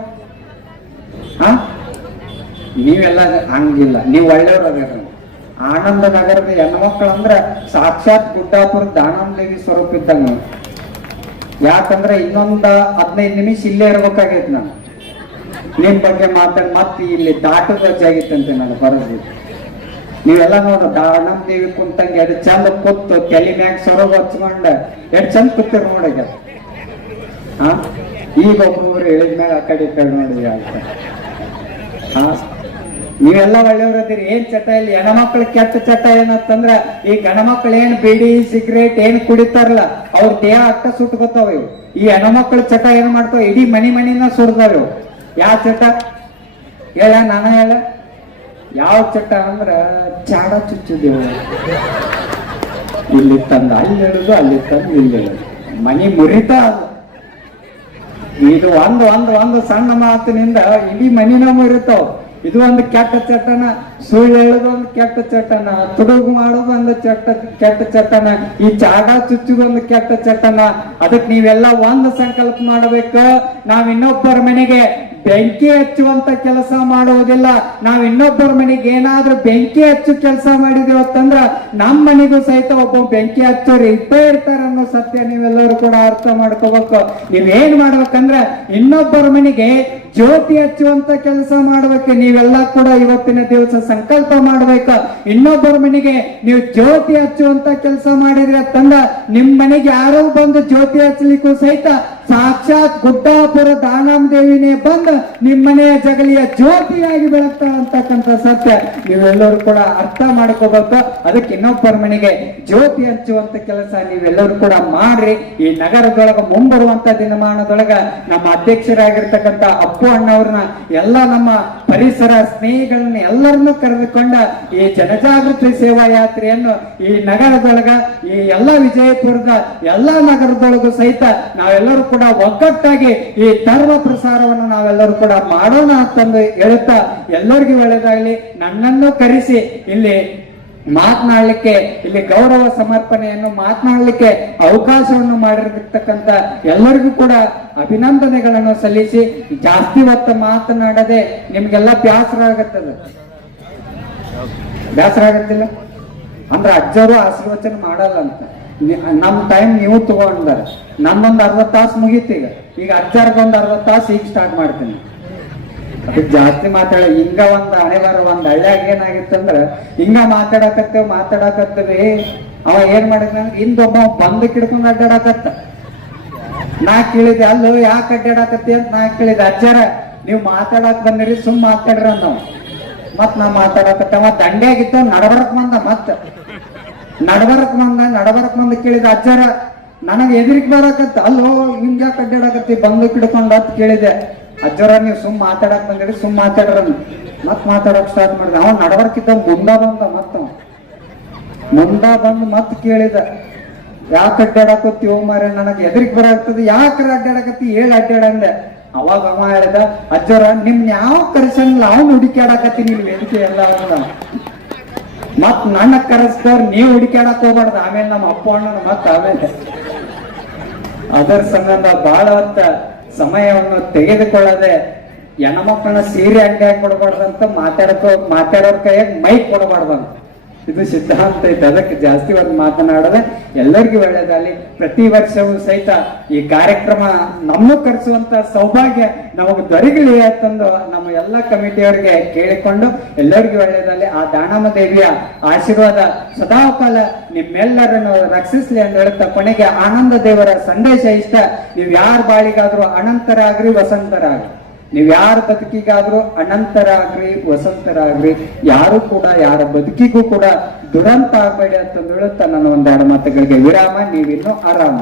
ಹಾ ನೀವೆಲ್ಲ ಹಂಗಿಲ್ಲ. ನೀವು ಒಳ್ಳೆಯವ್ರ ಆನಂದ ನಗರದ ಹೆಣ್ಮಕ್ಳು ಅಂದ್ರ ಸಾಕ್ಷಾತ್ ಗುಡ್ಡಾಪುರ ದಾನಂದೇವಿ ಸ್ವರೂಪ ಇದ್ದಂಗ. ಯಾಕಂದ್ರೆ ಇನ್ನೊಂದ ಹದಿನೈದು ನಿಮಿಷ ಇಲ್ಲೇ ಇರ್ಬೇಕಾಗೈತಿ ನಾನು. ನಿಮ್ ಬಗ್ಗೆ ಮಾತಾಡಿ ಮತ್ತೆ ಇಲ್ಲಿ ದಾಟದ ಆಗಿತ್ತಂತೆ ನಾನು ಬರೋದು ನೀವೆಲ್ಲ ನೋಡ್ರಿ ದಾನಂದೇವಿ ಕುಂತಂಗೆ ಎರಡು ಚಂದ ಕೂತು ತಲೆ ಮ್ಯಾಗ ಸೊರಗ ಹಚ್ಕೊಂಡ ಎಡ್ ಚಂದ ಕೂತಿರ್ ನೋಡಗ ಹಾ ಈಗ ಒಬ್ಬೊಬ್ರು ಹೇಳಿದ್ಮೇಲೆ ಆ ಕಡೆ ಈ ಕಡೆ ನೋಡಿ ಅಂತ. ಹಾ ನೀವೆಲ್ಲ ಒಳ್ಳೆಯವ್ರದಿರಿ. ಏನ್ ಚಟ ಇಲ್ಲಿ. ಹೆಣ್ಮಕ್ಳು ಕೆಟ್ಟ ಚಟ ಏನಂತಂದ್ರ, ಈ ಗಣಮಕ್ಳು ಏನ್ ಬೀಡಿ, ಸಿಗರೇಟ್ ಏನ್ ಕುಡಿತಾರಲ್ಲ, ಅವ್ರ ದೇಹ ಅಟ್ಟ ಸುಟ್ಕೋತಾವ ಇವು. ಈ ಹೆಣ್ಮಕ್ಳು ಚಟ ಏನ್ ಮಾಡ್ತಾವ? ಇಡೀ ಮನಿ ಮನಿನ ಸುಡ್ತಾವ ಯಾವ ಚಟ? ಹೇಳ, ನಾನ ಹೇಳ. ಯಾವ ಚಟ ಅಂದ್ರ ಚಾಡ ಚುಚ್ಚುದೇವು. ಇಲ್ಲಿ ತಂದ, ಅಲ್ಲಿ ಹೇಳುದು ಅಲ್ಲಿ ತಂದು, ಇಲ್ಲಿ ಮನಿ ಮುರಿತಾ ಇದು ಒಂದು ಒಂದು ಒಂದು ಸಣ್ಣ ಮಾತಿನಿಂದ ಇಡೀ ಮನಿನ ಮುರಿತಾವ್. ಇದು ಒಂದು ಕೆಟ್ಟ ಚಟನ ಸುಳ್ಳು ಹೇಳೋದು ಒಂದು ಕೆಟ್ಟ ಚಟನ ತುಡುಗು ಮಾಡೋದು ಒಂದು ಕೆಟ್ಟ ಕೆಟ್ಟ ಚಟನ ಈ ಜಾಗ ಚುಚ್ಚುದೊಂದು ಕೆಟ್ಟ ಚಟನ ಅದಕ್ಕೆ ನೀವೆಲ್ಲ ಒಂದು ಸಂಕಲ್ಪ ಮಾಡಬೇಕು. ನಾವ್ ಇನ್ನೊಬ್ಬರ ಮನೆಗೆ ಬೆಂಕಿ ಹಚ್ಚುವಂತ ಕೆಲಸ ಮಾಡುವುದಿಲ್ಲ. ನಾವ್ ಇನ್ನೊಬ್ಬರ ಮನೆಗೆ ಏನಾದ್ರೂ ಬೆಂಕಿ ಹಚ್ಚು ಕೆಲಸ ಮಾಡಿದ್ರೆ ಅಂತಂದ್ರ ನಮ್ಮ ಮನೆಗೂ ಸಹಿತ ಒಬ್ಬ ಬೆಂಕಿ ಹಚ್ಚೋರು ಇದ್ದೇ ಇರ್ತಾರೆ ಅನ್ನೋ ಸತ್ಯ ನೀವೆಲ್ಲರೂ ಕೂಡ ಅರ್ಥ ಮಾಡ್ಕೋಬೇಕು. ನೀವೇನ್ ಮಾಡ್ಬೇಕಂದ್ರ ಇನ್ನೊಬ್ಬರ ಮನೆಗೆ ಜ್ಯೋತಿ ಹಚ್ಚುವಂತ ಕೆಲಸ ಮಾಡ್ಬೇಕು ನೀವೆಲ್ಲ ಕೂಡ ಇವತ್ತಿನ ದಿವಸ ಸಂಕಲ್ಪ ಮಾಡಬೇಕು. ಇನ್ನೊಬ್ಬರ ಮನೆಗೆ ನೀವು ಜ್ಯೋತಿ ಹಚ್ಚುವಂತ ಕೆಲಸ ಮಾಡಿದ್ರೆ ತಂದ ನಿಮ್ ಮನೆಗೆ ಯಾರೋ ಬಂದು ಜ್ಯೋತಿ ಹಚ್ಚಲಿಕ್ಕೂ ಸಹಿತ ಸಾಕ್ಷಾತ್ ಗುಡ್ಡಾಪುರ ದಾನಾಮ ದೇವಿನೇ ಬಂದು ನಿಮ್ ಮನೆಯ ಜಗಲಿಯ ಜ್ಯೋತಿಯಾಗಿ ಬೆಳಗ್ತಾಳ ಅಂತಕ್ಕಂಥ ಸತ್ಯ ನೀವೆಲ್ಲರೂ ಕೂಡ ಅರ್ಥ ಮಾಡ್ಕೋಬೇಕು. ಅದಕ್ಕೆ ಇನ್ನೊಬ್ಬರ ಮನೆಗೆ ಜ್ಯೋತಿ ಹಚ್ಚುವಂತ ಕೆಲಸ ನೀವೆಲ್ಲರೂ ಕೂಡ ಮಾಡ್ರಿ. ಈ ನಗರದೊಳಗ ಮುಂಬರುವಂತ ದಿನಮಾನದೊಳಗ ನಮ್ಮ ಅಧ್ಯಕ್ಷರಾಗಿರ್ತಕ್ಕಂಥ ಅಪ್ಪು ಅಣ್ಣವ್ರನ್ನ ಎಲ್ಲ ನಮ್ಮ ಪರಿಸರ ಸ್ನೇಹಿಗಳನ್ನ ಎಲ್ಲರನ್ನೂ ಕರೆದುಕೊಂಡ ಈ ಜನಜಾಗೃತಿ ಸೇವಾ ಯಾತ್ರೆಯನ್ನು ಈ ನಗರದೊಳಗ, ಈ ಎಲ್ಲ ವಿಜಯಪುರದ ಎಲ್ಲ ನಗರದೊಳಗೂ ಸಹಿತ ನಾವೆಲ್ಲರೂ ಕೂಡ ಒಗ್ಗಟ್ಟಾಗಿ ಈ ಧರ್ಮ ಪ್ರಸಾರವನ್ನು ನಾವೆಲ್ಲರೂ ಕೂಡ ಮಾಡೋಣ ಅಂತಂದು ಹೇಳುತ್ತಾ ಎಲ್ಲರಿಗೂ ಒಳ್ಳೆಯದಾಗಲಿ ನನ್ನನ್ನು ಕರೆಸಿ ಇಲ್ಲಿ ಮಾತನಾಡ್ಲಿಕ್ಕೆ, ಇಲ್ಲಿ ಗೌರವ ಸಮರ್ಪಣೆಯನ್ನು ಮಾತನಾಡ್ಲಿಕ್ಕೆ ಅವಕಾಶವನ್ನು ಮಾಡಿರ್ತಕ್ಕಂಥ ಎಲ್ಲರಿಗೂ ಕೂಡ ಅಭಿನಂದನೆಗಳನ್ನು ಸಲ್ಲಿಸಿ, ಜಾಸ್ತಿ ಹೊತ್ತು ಮಾತನಾಡದೆ ನಿಮ್ಗೆಲ್ಲ ಬ್ಯಾಸರ ಆಗತ್ತದ ಬ್ಯಾಸರ ಆಗತ್ತಿಲ್ಲ ಅಂದ್ರೆ ಅಜ್ಜರು ಆಶೀರ್ವಚನ ಮಾಡಲ್ಲ ಅಂತ ನಮ್ ಟೈಮ್ ನೀವು ತಗೊಂಡಾರ. ನಮ್ದೊಂದು ಅರ್ಧ ತಾಸು ಮುಗೀತೀಗ ಈಗ. ಈಗ ಅರ್ವತ್ತು ತಾಸು ಈಗ ಸ್ಟಾರ್ಟ್ ಮಾಡ್ತೀನಿ. ಜಾಸ್ತಿ ಮಾತಾಡ ಹಿಂಗ ಒಂದ್ ಹಣೆಗಾರ, ಒಂದ್ ಹಳ್ಳ್ಯಾಗ ಏನಾಗಿತ್ತಂದ್ರ ಹಿಂಗ ಮಾತಾಡಕತ್ತೇವ್ ಮಾತಾಡಕತ್ತೇವಿ ಅವ ಏನ್ ಮಾಡಿದ ಹಿಂದೊಬ್ಬ ಬಂದು ಕಿಡ್ಕೊಂಡ್ ಅಡ್ಡಾಡಕತ್ತ. ನಾ ಕೇಳಿದೆ, ಅಲ್ಲೋ, ಯಾಕೆ ಅಡ್ಡಾಡಕತ್ತಿ? ಅಂತ ನಾ ಕೇಳಿದೆ, ಅಜ್ಜಾರ, ನೀವು ಮಾತಾಡಕ್ ಬಂದಿರಿ, ಸುಮ್ ಮಾತಾಡ್ರ ಅಂದವ. ಮತ್ ನಾ ಮಾತಾಡಕತ್ತ, ಅವ ದಂಡ್ಯಾಗಿತ್ತ ನಡಬರಕ್ ಬಂದ ಮತ್ತ. ನಡಬರಕ್ ಬಂದ ನಡಬರಕ್ ಬಂದ ಕೇಳಿದ, ಅಜ್ಜಾರ, ನನಗೆ ಎದುರಿಗೆ ಬರಕತ್ತ. ಅಲ್ಲೋ ಹಿಂಗ ಯಾಕೆ ಅಡ್ಡಾಡಕತ್ತಿ, ಬಂದು ಕಿಡ್ಕೊಂಡ್ ಅಂತ ಕೇಳಿದೆ. ಅಜ್ಜರ ನೀವು ಸುಮ್ ಮಾತಾಡಕ್ ಬಂದಿರಿ, ಸುಮ್ ಮಾತಾಡ್ರ ಮತ್ ಮಾತಾಡಕ್ ಸ್ಟಾರ್ಟ್ ಮಾಡಿದ. ಅವ ನಡವರ್ಕಿದ್ದ ಮುಂದ ಬಂದ ಮತ್ತ. ಮುಂದ ಬಂದು ಮತ್ ಕೇಳಿದ, ಯಾಕೆ ಓ ಮಾರ ನನಗೆ ಎದುರಿಗೆ ಬರಾಗ್ತದೆ ಯಾಕ್ರ ಅಡ್ಡಾಡಕತ್ತಿ ಹೇಳಿ ಅಡ್ಡಾಡಂದೆ ಅವಾಗ ಅಮ್ಮ ಹೇಳಿದ, ಅಜ್ಜರ, ನಿಮ್ ಯಾವ ಕರೆಸಂಗಿಲ್ಲ, ಅವ್ನು ಹುಡುಕಾಡಕತ್ತಿ ನೀವು ವೇದಿಕೆ ಎಲ್ಲ ಅಂದ. ಮತ್ ನನ್ನ ಕರೆಸ್ದವ್ರು ನೀವು ಹುಡುಕಾಡಕ್ ಹೋಗ್ಬಾರ್ದು, ಆಮೇಲೆ ನಮ್ಮ ಅಪ್ಪ ಅಣ್ಣನ ಮತ್ ಆಮೇಲೆ. ಅದರ ಸಂಬಂಧ ಬಹಳ ಹೊತ್ತ ಸಮಯವನ್ನು ತೆಗೆದುಕೊಳ್ಳದೆ ಹೆಣ್ಮಕ್ಳನ್ನ ಸೀರೆ ಅಂಗಡಿ ಕೊಡಬಾರ್ದಂತ ಮಾತಾಡಕೋ ಮಾತಾಡೋರ್ ಕೈಯಾಗ ಮೈಕ್ ಕೊಡಬಾರ್ದಂತ. ಇದು ಸಿದ್ಧಾಂತ, ಇದೆ ಅದಕ್ಕೆ ಜಾಸ್ತಿ ಒಂದು ಮಾತನಾಡದೆ ಎಲ್ಲರಿಗೂ ಒಳ್ಳೇದಾಗಲಿ ಪ್ರತಿ ವರ್ಷವೂ ಸಹಿತ ಈ ಕಾರ್ಯಕ್ರಮ ನಮ್ಮ ಕರೆಸುವಂತ ಸೌಭಾಗ್ಯ ನಮಗೆ ದೊರಕಲಿ ಅಂತಂದು ನಮ್ಮ ಎಲ್ಲ ಕಮಿಟಿಯವರಿಗೆ ಕೇಳಿಕೊಂಡು ಎಲ್ಲರಿಗೂ ಒಳ್ಳೇದಾಗಲಿ ಆ ದಾನಮ್ಮ ದೇವಿಯ ಆಶೀರ್ವಾದ ಸದಾಕಾಲ ನಿಮ್ಮೆಲ್ಲರನ್ನು ರಕ್ಷಿಸ್ಲಿ ಅಂತ ಹೇಳುತ್ತಾ ಕೊನೆಗೆ ಆನಂದ ದೇವರ ಸಂದೇಶ ಇಷ್ಟ. ನೀವು ಯಾರ ಬಾಳಿಗಾದ್ರೂ ವಸಂತರ ವಸಂತರಾಗ್ರಿ. ನೀವ್ ಯಾರ ಬದುಕಿಗಾದ್ರೂ ಅನಂತರಾಗ್ರಿ, ವಸಂತರಾಗ್ರಿ, ಯಾರು ಕೂಡ, ಯಾರ ಬದುಕಿಗೂ ಕೂಡ ದುರಂತ ಆಗ್ಬೇಡಿ ಅಂತ ಹೇಳುತ್ತಾ ನನ್ನ ಒಂದೆರಡು ಮಾತುಗಳಿಗೆ. ವಿರಾಮ, ನೀವಿನ್ನು ಆರಾಮ.